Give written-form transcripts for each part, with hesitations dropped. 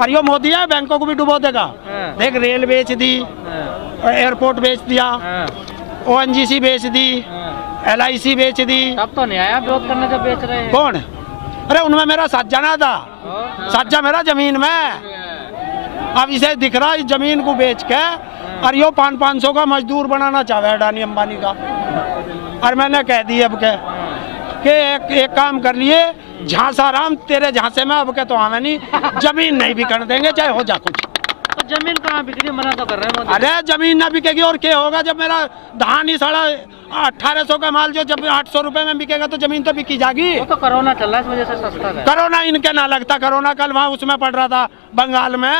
और यो मोदी है बैंकों को भी डुबो देगा। देख रेल बेच दी, एयरपोर्ट बेच दिया, ONGC बेच दी, LIC बेच दी। तब तो नहीं आया विरोध करने जब बेच रहे हैं। कौन? अरे उनमें मेरा साझा ना था, साझा मेरा जमीन में। अब इसे दिख रहा इस जमीन को बेच के और यो 500 का मजदूर बनाना चाहे अडानी अंबानी का। और मैंने कह दी अब के एक काम कर लिए, झांसा राम तेरे झांसे में अब के तो आवे नहीं, जमीन नहीं बिकने देंगे चाहे हो जा कुछ। तो जमीन कहाँ बिक रही है, मना तो कर रहे हैं। अरे जमीन ना बिकेगी और क्या होगा? जब मेरा धान ही 1850 का माल जो जब 800 रुपए में बिकेगा तो जमीन तो बिकी जाएगी। वो तो कोरोना चल रहा है, इस वजह से सस्ता है। कोरोना इनके ना लगता, कोरोना कल वहाँ उसमें पड़ रहा था बंगाल में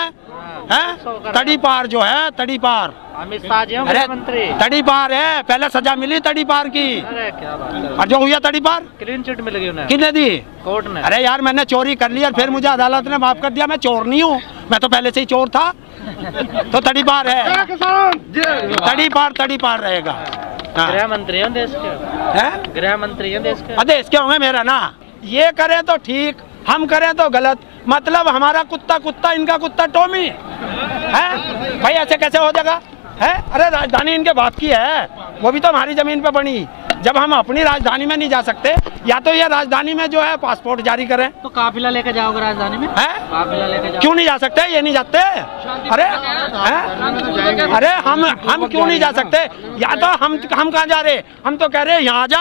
है, तड़ी पार जो है, तड़ी पार। अमित शाह जी मंत्री तड़ी पार है, पहले सजा मिली तड़ी पार की। अरे क्या बात है। और जो हुआ तड़ी पार क्लीन चिट मिल गई उन्हें। किसने दी? कोर्ट ने। अरे यार मैंने चोरी कर ली और फिर मुझे अदालत ने माफ कर दिया। मैं चोर नहीं हूँ, मैं तो पहले से ही चोर था। तो तड़ी पार है, तड़ी पार रहेगा। गृह मंत्री है देश के, गृह मंत्री है देश के। देश के होंगे मेरा ना। ये करे तो ठीक, हम करें तो गलत। मतलब हमारा कुत्ता कुत्ता, इनका कुत्ता टॉमी है भाई, ऐसे कैसे हो जाएगा है? अरे राजधानी इनके बाप की है, वो भी तो हमारी जमीन पे बनी। जब हम अपनी राजधानी में नहीं जा सकते, या तो ये राजधानी में जो है पासपोर्ट जारी करें। तो काफिला लेके जाओगे राजधानी में? है काफिला लेके जाओ। क्यों नहीं जा सकते? ये नहीं जाते? अरे हम क्यों नहीं जा सकते? या तो हम कहाँ जा रहे? हम तो कह रहे हैं यहाँ जा।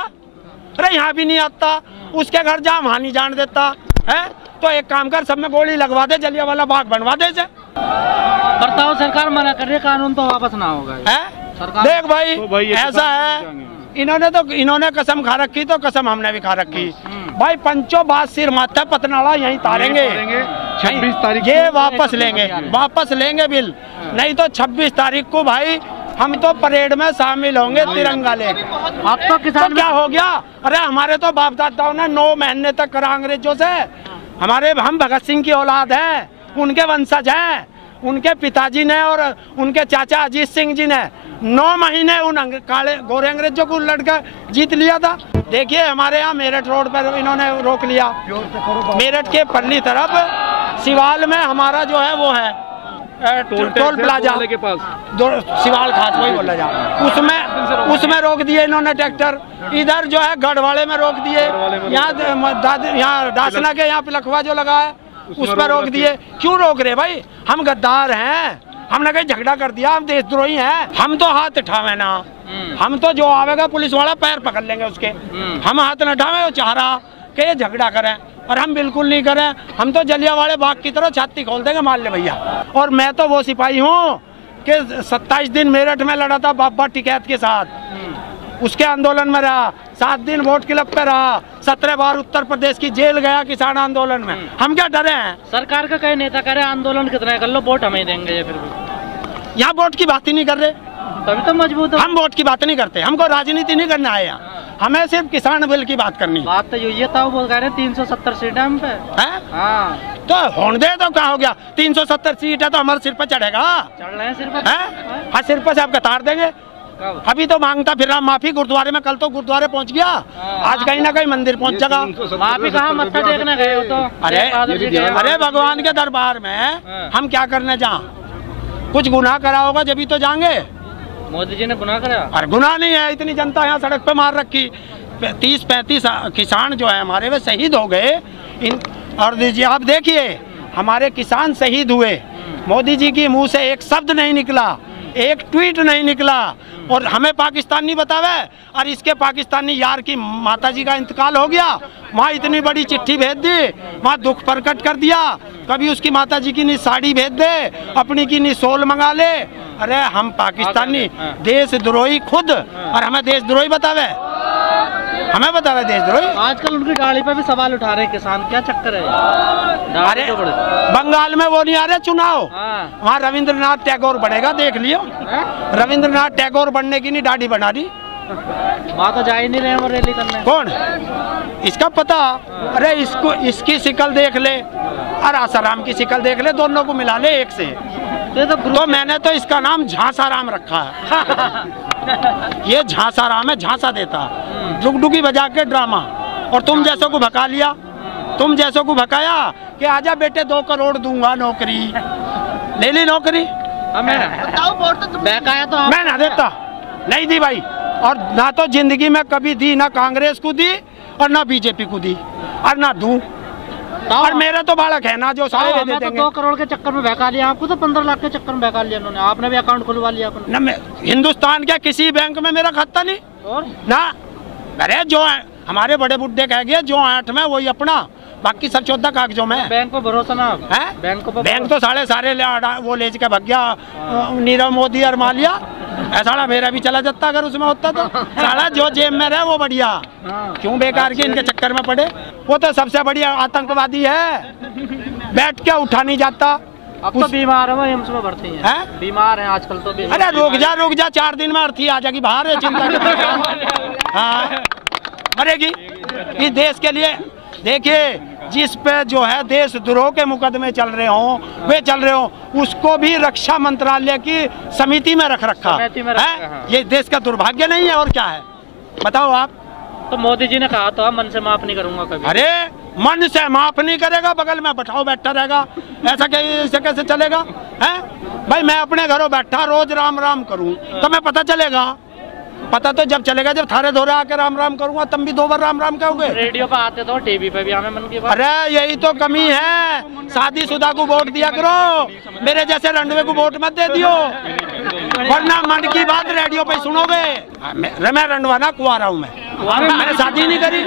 अरे यहाँ भी नहीं आता, उसके घर जा वहाँ नहीं जान देता है। तो एक काम कर, सब में गोली लगवा दे, जलियांवाला बाग बनवा दे। बताओ सरकार मना कर रही है, कानून तो वापस ना होगा है? देख भाई, तो ऐसा है, इन्होंने कसम खा रखी तो कसम हमने भी खा रखी भाई। पंचों बात सिर माथा पतनाड़ा यहीं तारेंगे। 26 तारीख ये वापस लेंगे बिल। नहीं तो 26 तारीख को भाई हम तो परेड में शामिल होंगे तिरंगा लेके। अब तो किसान तो क्या हो गया? अरे हमारे तो बाप दादाओं ने 9 महीने तक करा अंग्रेजों से। हम भगत सिंह की औलाद हैं, उनके वंशज हैं। उनके पिताजी ने और उनके चाचा अजीत सिंह जी ने 9 महीने उन काले गोरे अंग्रेजों को लड़कर जीत लिया था। देखिए हमारे यहाँ मेरठ रोड पर इन्होंने रोक लिया। मेरठ के परली तरफ सिवाल में हमारा जो है वो है टोल प्लाजा के पास, सिवाल खास वही बोला जा, उसमें रोक दिए इन्होंने ट्रैक्टर। इधर जो है गढ़वाड़े में रोक दिए, यहाँ दासना के यहाँ पिलखवा जो लगा है उस पर रोक दिए। क्यों रोक रहे भाई? हम गद्दार हैं, हमने कहीं झगड़ा कर दिया? हम देशद्रोही हैं? हम तो हाथ उठावे ना, हम तो जो आवेगा पुलिस वाला पैर पकड़ लेंगे उसके। हम हाथ न उठावे, वो चाह रहा कि ये झगड़ा करें और हम बिल्कुल नहीं करें। हम तो जलियांवाले बाग की तरह छाती खोल देंगे, मान ले भैया। और मैं तो वो सिपाही हूँ कि 27 दिन मेरठ में लड़ा था बाबा टिकैत के साथ, उसके आंदोलन में रहा। 7 दिन वोट क्लब पे रहा, 17 बार उत्तर प्रदेश की जेल गया किसान आंदोलन में। हम क्या डरे हैं? सरकार का कई नेता करे आंदोलन कितना कर लो, वोट हमें देंगे। फिर भी यहाँ वोट की बात ही नहीं कर रहे, तभी तो मजबूत है। हम वोट की बात नहीं करते, हमको राजनीति नहीं करना आए यहाँ, हमें सिर्फ किसान बिल की बात करनी। बात तो ये था, वो कह रहे 370 सीटें हम पे है। हाँ तो होने दे, तो क्या हो गया? 370 सीट है तो हमारे सिर पर चढ़ेगा। चढ़ रहे हैं सिर पर। हाँ सिर पर से आपका तार देंगे। अभी तो मांगता फिर रहा माफी गुरुद्वारे में, कल तो गुरुद्वारे पहुंच गया, आज कहीं ना कहीं मंदिर पहुंच जाएगा। माफी कहाँ, मत्था टेकने गए हो तो? अरे भगवान के दरबार में हम क्या करने जा? कुछ गुनाह करा होगा जब ही तो जाएंगे। मोदी जी ने गुनाह करा? अरे गुनाह नहीं है, इतनी जनता यहाँ सड़क पे मार रखी। 30-35 किसान जो है हमारे वे शहीद हो गए। और दीजिए आप देखिए, हमारे किसान शहीद हुए, मोदी जी की मुंह से एक शब्द नहीं निकला, एक ट्वीट नहीं निकला, और हमें पाकिस्तानी बतावे। और इसके पाकिस्तानी यार की माताजी का इंतकाल हो गया, वहाँ इतनी बड़ी चिट्ठी भेज दी, वहाँ दुख प्रकट कर दिया। कभी उसकी माताजी की नी साड़ी भेज दे, अपनी की नी सोल मंगा ले। अरे हम पाकिस्तानी देशद्रोही खुद, और हमें देशद्रोही बतावे, हमें बतावे देशद्रोही। आजकल उनकी दाढ़ी पे भी सवाल उठा रहे किसान, क्या चक्कर है? अरे बंगाल में वो नहीं आ रहे चुनाव, वहाँ रविंद्रनाथ टैगोर बनेगा, देख लियो। रविंद्रनाथ टैगोर बनने की नहीं दाढ़ी बना रही, वहाँ तो जा ही नहीं रहे हैं वो रैली करने। कौन इसका पता? अरे इसको, इसकी शिक्ल देख ले और आसाराम की शिक्ल देख ले, दोनों को मिला ले एक से। तो मैंने तो इसका नाम झांसाराम रखा है। ये झांसाराम है, झांसा देता, डुगडुगी बजा के ड्रामा, और तुम जैसों को भगा लिया। तुम जैसों को भकाया कि आजा बेटे 2 करोड़ दूंगा नौकरी, ले ली नौकरी। बहकाया तो मैं ना देता, नहीं दी भाई। और ना तो जिंदगी में कभी दी, ना कांग्रेस को दी और ना बीजेपी को दी और ना दूं। और मेरा तो बालक है ना जो सारे दे देंगे। 2 करोड़ के चक्कर में बहका लिया आपको, तो 15 लाख के चक्कर में बहका लिया उन्होंने। आपने भी अकाउंट खुलवा लिया अपना। ना हिंदुस्तान के किसी बैंक में मेरा खाता नहीं और ना। अरे जो हमारे बड़े बुड्ढे कह गए जो 8 में वही अपना, बाकी सब 14 कागजों में। बैंक को भरोसा ना है, बैंक तो सारे वो ले के भग गया नीरव मोदी और मालिया। ऐसा मेरा भी चला जाता अगर उसमें होता तो। साला जो जेब में रहे वो बढ़िया, क्यों बेकार के इनके चक्कर में पड़े। वो तो सबसे बढ़िया आतंकवादी है, बैठ के उठा नहीं जाता। अब तो बीमार है, एम्स में भर्ती है, बीमार है आजकल तो। अरे रुक जा 4 दिन में अर्थी आ जाएगी बाहर है, चिंता के। हाँ मरेगी इस देश के लिए। देखिए जिस पे जो है देशद्रोह के मुकदमे चल रहे हों, वे चल रहे हों, उसको भी रक्षा मंत्रालय की समिति में रख रखा है। ये देश का दुर्भाग्य नहीं है और क्या है बताओ आप। तो मोदी जी ने कहा था मन से माफ नहीं करूंगा कभी। अरे मन से माफ नहीं करेगा, बगल में बैठाओ बैठा रहेगा, ऐसा कैसे चलेगा है भाई। मैं अपने घरों बैठा रोज राम राम करूं तो मैं पता चलेगा। पता तो जब चलेगा जब थारे धोरे आके राम राम करूंगा, तब भी 2 बार राम राम कहोगे। रेडियो पे आते तो, टीवी पे भी हमें मन की बात। अरे यही तो कमी है, शादीशुदा को वोट दिया करो, मेरे जैसे रंडवे को वोट मत दे दियो, वरना मन की बात रेडियो पे सुनोगे। मैं रंडवा ना कुआरा हूँ, मैंने शादी नहीं करी।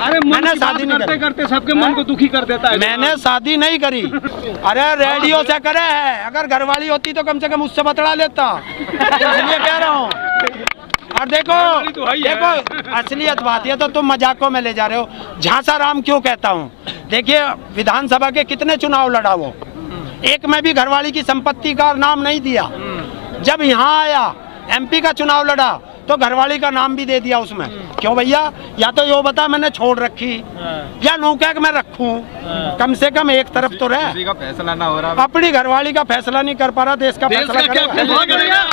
अरे मैंने शादी नहीं करते सबके मन को दुखी कर देता है। मैंने शादी नहीं करी। अरे रेडियो से करे है, अगर घरवाली होती तो कम से कम उससे बतला लेता, इसलिए कह रहा हूँ। और देखो असलियत बात है तो तुम मजाकों में ले जा रहे हो। झांसा राम क्यों कहता हूँ, देखिए विधानसभा के कितने चुनाव लड़ा वो, एक में भी घरवाली की संपत्ति का नाम नहीं दिया। जब यहाँ आया MP का चुनाव लड़ा तो घरवाली का नाम भी दे दिया उसमें। क्यों भैया, या तो यो बता मैंने छोड़ रखी या नौकैक में रखूं, कम से कम एक तरफ तो रहे। फैसला ना हो रहा, अपनी घरवाली का फैसला नहीं कर पा रहा, देश का फैसला करेगा।